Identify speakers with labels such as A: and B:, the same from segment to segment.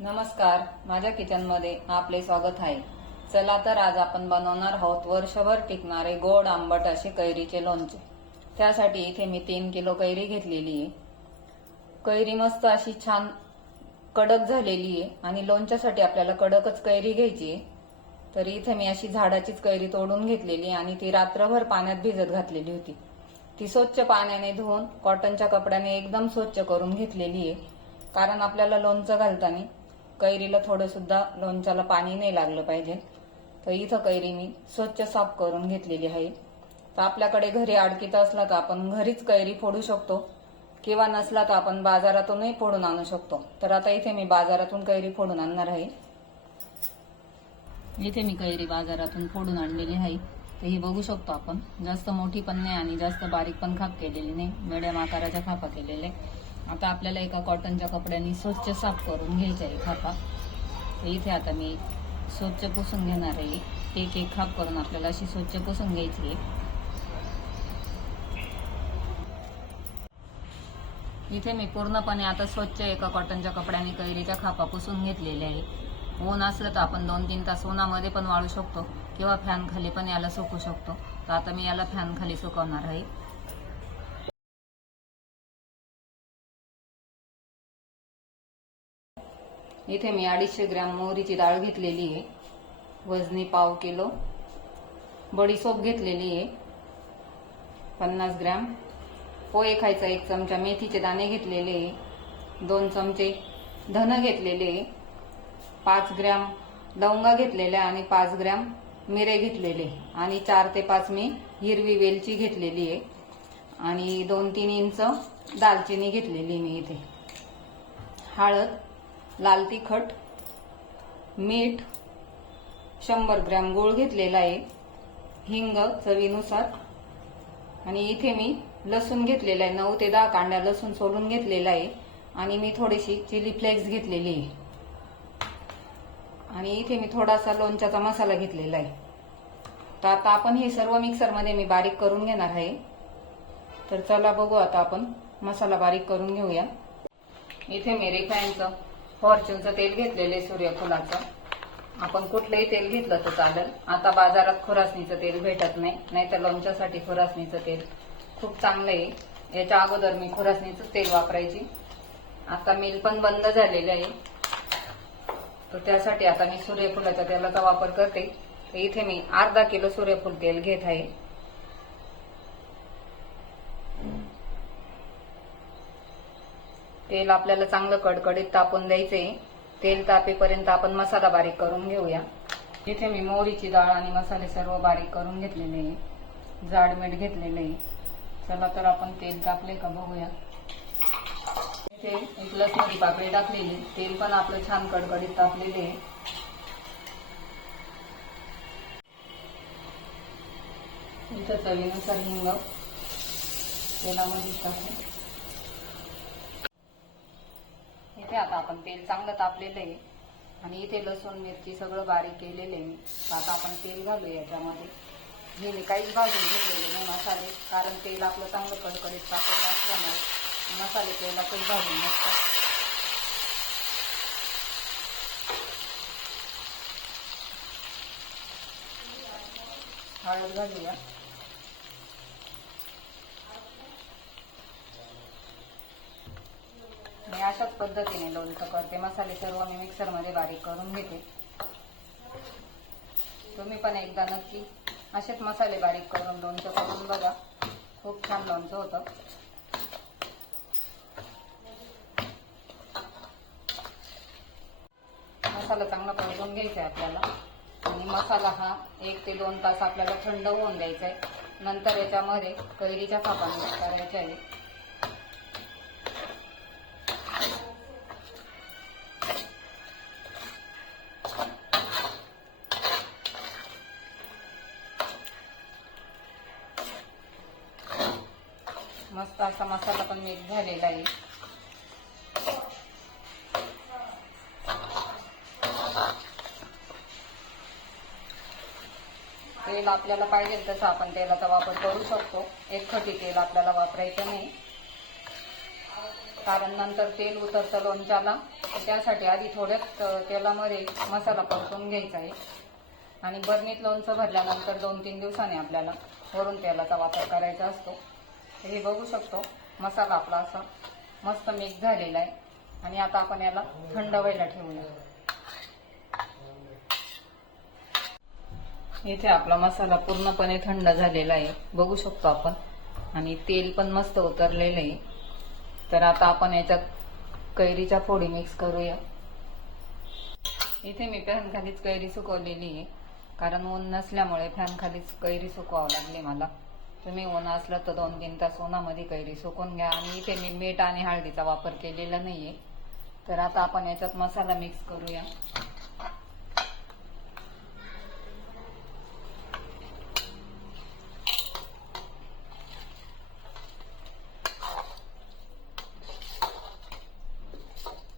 A: नमस्कार. माझ्या किचनमध्ये आपले स्वागत आहे. चला तर आज आपण बनवणार आहोत वर्षभर टिकणारे गोड आंबट असे कैरीचे लोणचे. त्यासाठी इथे मी तीन किलो कैरी घेतलेली आहे. कैरी मस्त अशी छान कडक झालेली आहे आणि लोणच्यासाठी आपल्याला कडकच कैरी घ्यायची आहे. तर इथे मी अशी झाडाचीच कैरी तोडून घेतलेली आहे आणि ती रात्रभर पाण्यात भिजत घातलेली होती. ती स्वच्छ पाण्याने धुवून कॉटनच्या कपड्याने एकदम स्वच्छ करून घेतलेली आहे. कारण आपल्याला लोणचं घालताना कैरीला थोडं सुद्धा लोणच्याला पाणी नाही लागलं पाहिजे. तर इथं कैरी मी स्वच्छ साफ करून घेतलेली आहे. तर आपल्याकडे घरी अडकीत असला तर आपण घरीच कैरी फोडू शकतो. किंवा नसला तर आपण बाजारातूनही फोडून आणू शकतो. तर आता इथे मी बाजारातून कैरी फोडून आणणार आहे. इथे मी कैरी बाजारातून फोडून आणलेली आहे. तर ही बघू शकतो आपण. जास्त मोठी पण नाही आणि जास्त बारीक पण खाप केलेली नाही. मिडियम आकाराच्या खापा केलेले आता आपल्याला एका कॉटनच्या कपड्याने स्वच्छ साफ करून घ्यायचा आहे खापा इथे आता मी स्वच्छ पुसून घेणार आहे. एक एक खाप करून आपल्याला अशी स्वच्छ पुसून घ्यायची आहे. इथे मी पूर्णपणे आता स्वच्छ एका कॉटनच्या कपड्याने कैरीच्या खापा पुसून घेतलेल्या आहे. ऊन असलं तर आपण दोन तीन तास उन्हामध्ये पण वाळू शकतो किंवा फॅन खाली पण याला सुकू शकतो. तर आता मी याला फॅन खाली सुकवणार आहे. इथे मी अडीचशे ग्रॅम मोहरीची डाळ घेतलेली आहे. वजनी पाव किलो. बडीसोप घेतलेली आहे. पन्नास ग्रॅम. पोहे खायचा एक चमचा मेथीचे दाणे घेतलेले आहे. दोन चमचे धन घेतलेले आहे. पाच ग्रॅम लवंगा घेतलेल्या आणि पाच ग्रॅम मिरे घेतलेले आणि चार ते पाच मी हिरवी वेलची घेतलेली आहे. आणि दोन तीन इंच दालचिनी घेतलेली मी इथे. हळद लाल तिखट मीठ शंभर ग्रॅम गूळ घेतलेला आहे. हिंग चवीनुसार. आणि इथे मी लसूण घेतलेला आहे. नऊ ते दहा कांड्या लसूण सोलून घेतलेला आहे. आणि मी थोडीशी चिली फ्लेक्स घेतलेली आहे. आणि इथे मी थोडासा लोणच्याचा मसाला घेतलेला आहे. तर आता आपण हे सर्व मिक्सरमध्ये मी बारीक करून घेणार आहे. तर चला बघू आता आपण मसाला बारीक करून घेऊया. इथे मी रिफाईनचं फॉर्च्यूनचं तेल घेतलेले सूर्यफुलाचं आपण कुठलंही तेल घेतलं तर चालेल. आता बाजारात खुरासणीचं तेल भेटत नाही नाहीतर लोणच्यासाठी खुरासणीचं तेल खूप चांगलं आहे. याच्या अगोदर मी खुरासणीचं तेल वापरायची. आता मिल पण बंद झालेलं आहे. तर त्यासाठी आता मी सूर्यफुलाच्या तेलाचा वापर करते. तर इथे मी अर्धा किलो सूर्यफूल तेल घेत आहे. तेल आपल्याला चांगलं कडकडीत तापून द्यायचंय तेल तापेपर्यंत आपण मसाला बारीक करून घेऊया. इथे मी मोहरीची डाळ आणि मसाले सर्व बारीक करून घेतलेले आहे. जाड मीठ घेतलेले आहे. चला तर आपण तेल तापले का बघूया. इथे एक लसणाची पाकळी टाकलेली तेल पण आपलं छान कडकडीत तापलेले आहे. इथं चवीनुसार हिंग तेलामध्ये टाकू इथे आता आपण तेल चांगलं तापलेलं आहे. आणि इथे लसूण मिरची सगळं बारीक केलेलं आहे. मी आता आपण तेल घालू याच्यामध्ये. हे मी काहीच भाजून घेतलेले नाही मसाले कारण तेल आपलं चांगलं कडकडीत तापलेलं असल्यामुळे मसाले तेलातच भाजून नसतात हळद घालूया. मी अशाच पद्धतीने लोणचं करते. मसाले सर्व मी मिक्सरमध्ये बारीक करून घेते. तुम्ही पण एकदा नक्की असेच मसाले बारीक करून लोणचं करून बघा. खूप छान लोणचं होतं. मसाला चांगला परतून घ्यायचा आहे आपल्याला. आणि मसाला हा एक ते दोन तास आपल्याला थंड होऊन द्यायचा आहे. नंतर याच्यामध्ये कैरीच्या कापा मिक्स करायच्या आहे मसाला पण मिक्स झालेला आहे. तेल आपल्याला पाहिजे तसं आपण तेलाचा वापर करू शकतो. एक खटी तेल आपल्याला वापरायचं नाही. कारण नंतर तेल उतरतं लोणच्याला. त्यासाठी आधी थोड्याच तेलामध्ये मसाला परतून घ्यायचा आहे. आणि बरणीत लोणचं भरल्यानंतर दोन तीन दिवसांनी आपल्याला वरून तेलाचा वापर करायचा असतो. हे बघू शकतो मसाला आपला असा मस्त मिक्स झालेला आहे. आणि आता आपण याला थंड व्हायला ठेवूया. इथे आपला मसाला पूर्णपणे थंड झालेला आहे. बघू शकतो आपण. आणि तेल पण मस्त उतरलेलं आहे. तर आता आपण याच्यात कैरीच्या फोडी मिक्स करूया. इथे मी फॅन खालीच कैरी सुकवलेली आहे. कारण ऊन नसल्यामुळे फॅन खालीच कैरी सुकवावं लागली मला. तुम्ही ओन असलं तर दोन तीन तास ओनामध्ये कैरी सुकून घ्या. आणि इथे मी मीठ आणि हळदीचा वापर केलेला नाहीये. तर आता आपण याच्यात मसाला मिक्स करूया.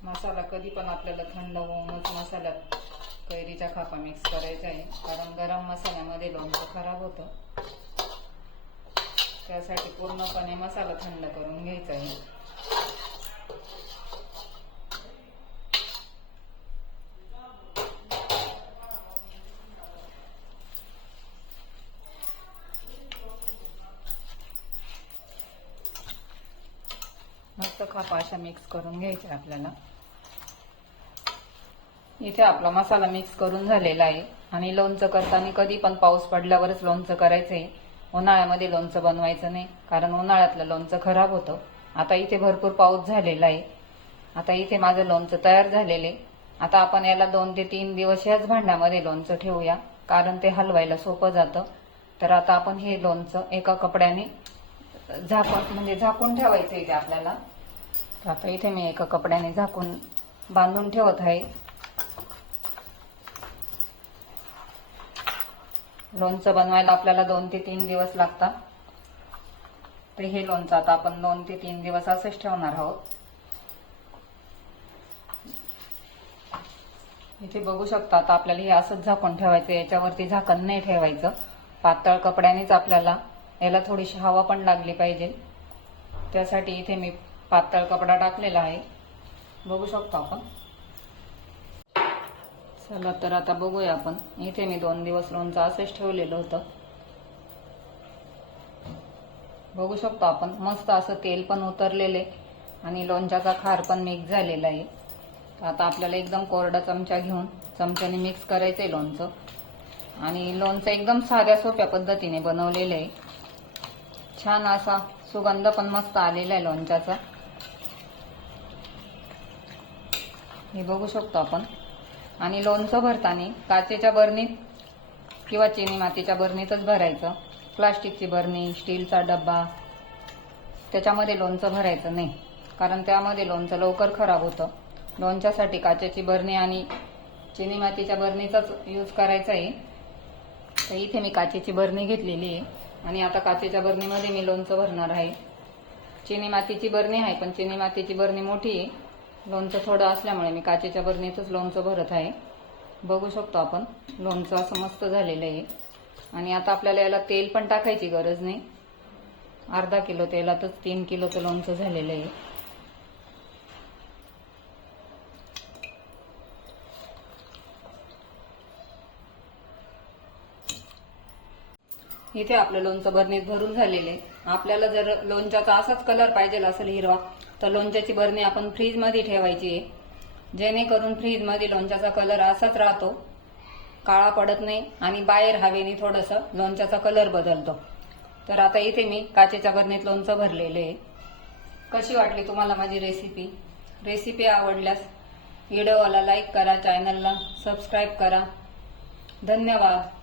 A: मसाला कधी पण आपल्याला थंड होऊनच मसाल्यात कैरीच्या खापा मिक्स करायचा आहे. कारण गरम मसाल्यामध्ये लोणचं खराब होतं. त्यासाठी पूर्णपणे मसाला थंड करून घ्यायचा आहे. मस्त खापा अशा मिक्स करून घ्यायच्या आपल्याला. इथे आपला मसाला मिक्स करून झालेला आहे. आणि लोणचं करताना कधी पण पाऊस पडल्यावरच लोणचं करायचं आहे उन्हाळ्यामध्ये लोणचं बनवायचं नाही कारण उन्हाळ्यातलं लोणचं खराब होतं. आता इथे भरपूर पाऊस झालेला आहे. आता इथे माझं लोणचं तयार झालेले आता आपण याला दोन ते तीन दिवस याच भांड्यामध्ये लोणचं ठेवूया कारण ते हलवायला सोपं जातं. तर आता आपण हे लोणचं एका कपड्याने झाकून म्हणजे झाकून ठेवायचं इथे आपल्याला. आता इथे मी एका कपड्याने झाकून बांधून ठेवत आहे. लोणचं बनवायला आपल्याला दोन ते तीन दिवस लागतात. तर हे लोणचं आता आपण दोन ते तीन दिवस असंच ठेवणार आहोत. इथे बघू शकता आता आपल्याला हे असंच झाकून ठेवायचं याच्यावरती झाकण नाही ठेवायचं. पातळ कपड्यानेच आपल्याला याला थोडीशी हवा पण लागली पाहिजे. त्यासाठी इथे मी पातळ कपडा टाकलेला आहे. बघू शकतो आपण. चला तर आता बघूया आपण. इथे मी दोन दिवस लोणचं असंच ठेवलेलं होतं. बघू शकतो आपण. मस्त असं तेल पण उतरलेले आणि लोणच्याचा खार पण मिक्स झालेला आहे. आता आपल्याला एकदम कोरडा चमचा घेऊन चमच्याने मिक्स करायचं आहे लोणचं. आणि लोणचं एकदम साध्या सोप्या पद्धतीने बनवलेलं आहे. छान असा सुगंध पण मस्त आलेला आहे लोणच्याचा. हे बघू शकतो आपण. आणि लोणचं भरताना काचेच्या बरणीत किंवा चिनी मातीच्या बरणीतच भरायचं. प्लास्टिकची बरणी स्टीलचा डब्बा. त्याच्यामध्ये लोणचं भरायचं नाही. कारण त्यामध्ये लोणचं लवकर खराब होतं. लोणच्यासाठी काचेची बरणी आणि चिनी मातीच्या बरणीचाच यूज करायचा आहे तर इथे मी काचेची बरणी घेतलेली आहे. आणि आता काचेच्या बरणीमध्ये मी लोणचं भरणार आहे. चिनी मातीची बरणी आहे पण चिनी मातीची बरणी मोठी आहे. लोणचं थोडं असल्यामुळे मी काचेच्या बरणीतच लोणचं भरत आहे. बघू शकतो आपण. लोणचं असं मस्त झालेलं आहे. आणि आता आपल्याला याला तेल पण टाकायची गरज नाही. अर्धा किलो तेलातच तीन किलोचं लोणचं झालेलं आहे. इथे आपलं लोणचं भरणीत भरून झालेले. आपल्याला जर लोणच्याचा असाच कलर पाहिजे असेल हिरवा तर लोणच्याची भरणी आपण फ्रीजमध्ये ठेवायची आहे. जेणेकरून फ्रीजमध्ये लोणच्याचा कलर असाच राहतो काळा पडत नाही आणि बाहेर हवेने थोडंसं लोणच्याचा कलर बदलतो. तर आता इथे मी काचेच्या बरणीत लोणचं भरलेले आहे. कशी वाटली तुम्हाला माझी रेसिपी रेसिपी आवडल्यास व्हिडिओला लाईक करा चॅनलला सबस्क्राईब करा. धन्यवाद.